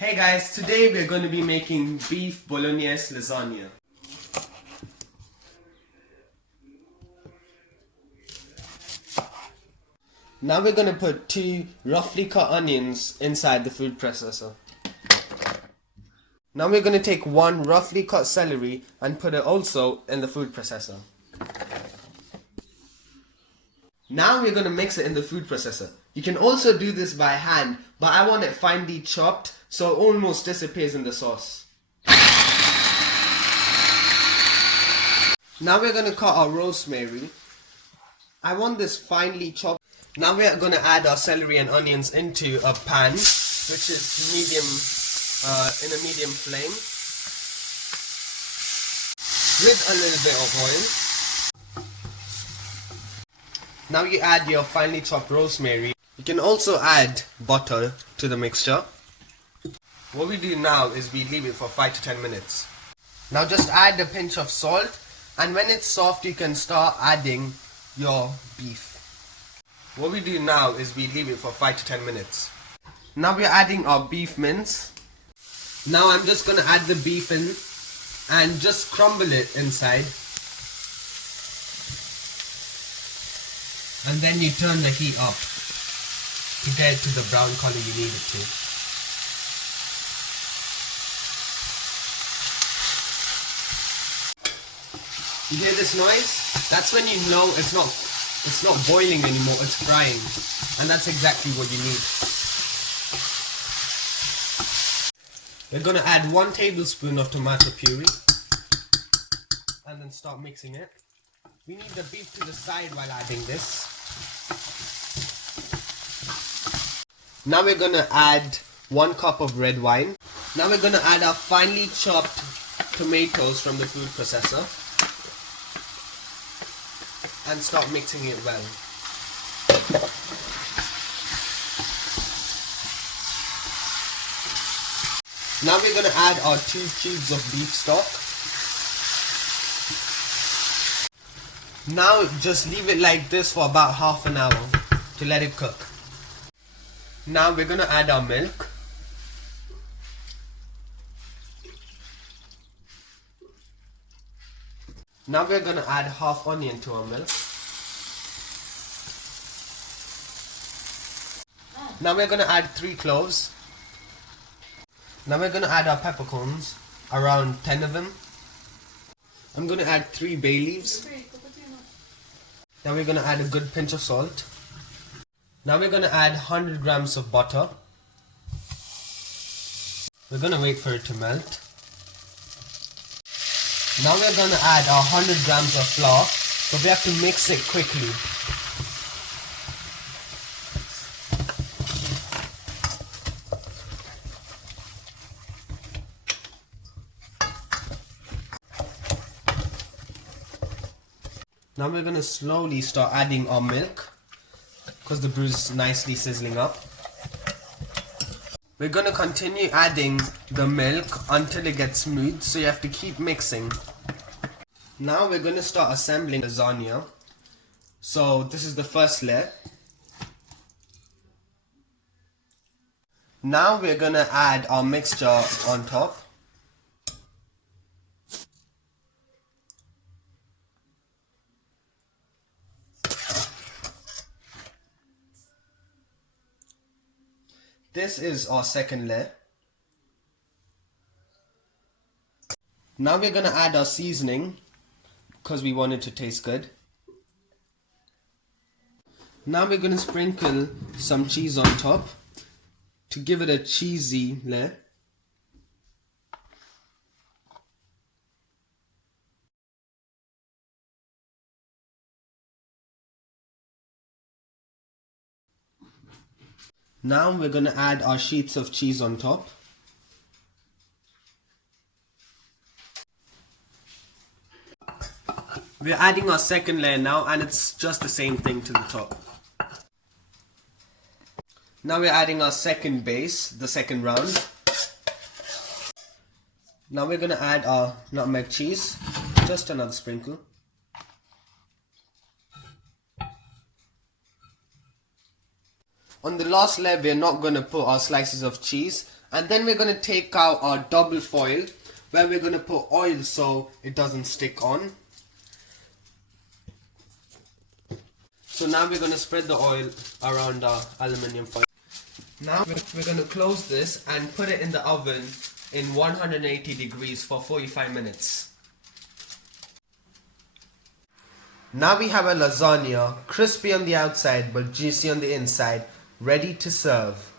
Hey guys, today we're going to be making beef bolognese lasagna. Now we're going to put 2 roughly cut onions inside the food processor. Now we're going to take 1 roughly cut celery and put it also in the food processor. Now we're going to mix it in the food processor. You can also do this by hand, but I want it finely chopped so it almost disappears in the sauce. Now we're going to cut our rosemary. I want this finely chopped. Now we're going to add our celery and onions into a pan, which is in a medium flame, with a little bit of oil. Now you add your finely chopped rosemary. You can also add butter to the mixture. What we do now is we leave it for 5 to 10 minutes. Now just add a pinch of salt, and when it's soft you can start adding your beef. What we do now is we leave it for 5 to 10 minutes. Now we're adding our beef mince. Now I'm just going to add the beef in and just crumble it inside. And then you turn the heat up to get it to the brown color you need it to. You hear this noise? That's when you know it's not boiling anymore, it's frying. And that's exactly what you need. We're going to add 1 tablespoon of tomato puree and then start mixing it. We need the beef to the side while adding this. Now we're going to add 1 cup of red wine. Now we're going to add our finely chopped tomatoes from the food processor and start mixing it well. Now we're going to add our 2 cubes of beef stock. Now just leave it like this for about half an hour to let it cook. Now we're going to add our milk. Now we're going to add half onion to our milk. Now we're going to add 3 cloves. Now we're going to add our peppercorns, around 10 of them. I'm going to add 3 bay leaves. Now we're going to add a good pinch of salt. Now we're going to add 100 grams of butter. We're going to wait for it to melt. Now we're going to add our 100 grams of flour, but we have to mix it quickly. Now we're going to slowly start adding our milk, because the brew is nicely sizzling up. We're going to continue adding the milk until it gets smooth, so you have to keep mixing. Now we're going to start assembling lasagna. So this is the first layer. Now we're going to add our mixture on top. This is our second layer. Now we're going to add our seasoning because we want it to taste good. Now we're going to sprinkle some cheese on top to give it a cheesy layer. Now we're going to add our sheets of cheese on top. We're adding our second layer now, and it's just the same thing to the top. Now we're adding our second base, the second round. Now we're going to add our nutmeg cheese, just another sprinkle. On the last layer, we're not going to put our slices of cheese. And then we're going to take out our double foil where we're going to put oil so it doesn't stick on. So now we're going to spread the oil around our aluminium foil. Now we're going to close this and put it in the oven in 180 degrees for 45 minutes. Now we have a lasagna, crispy on the outside but juicy on the inside, ready to serve.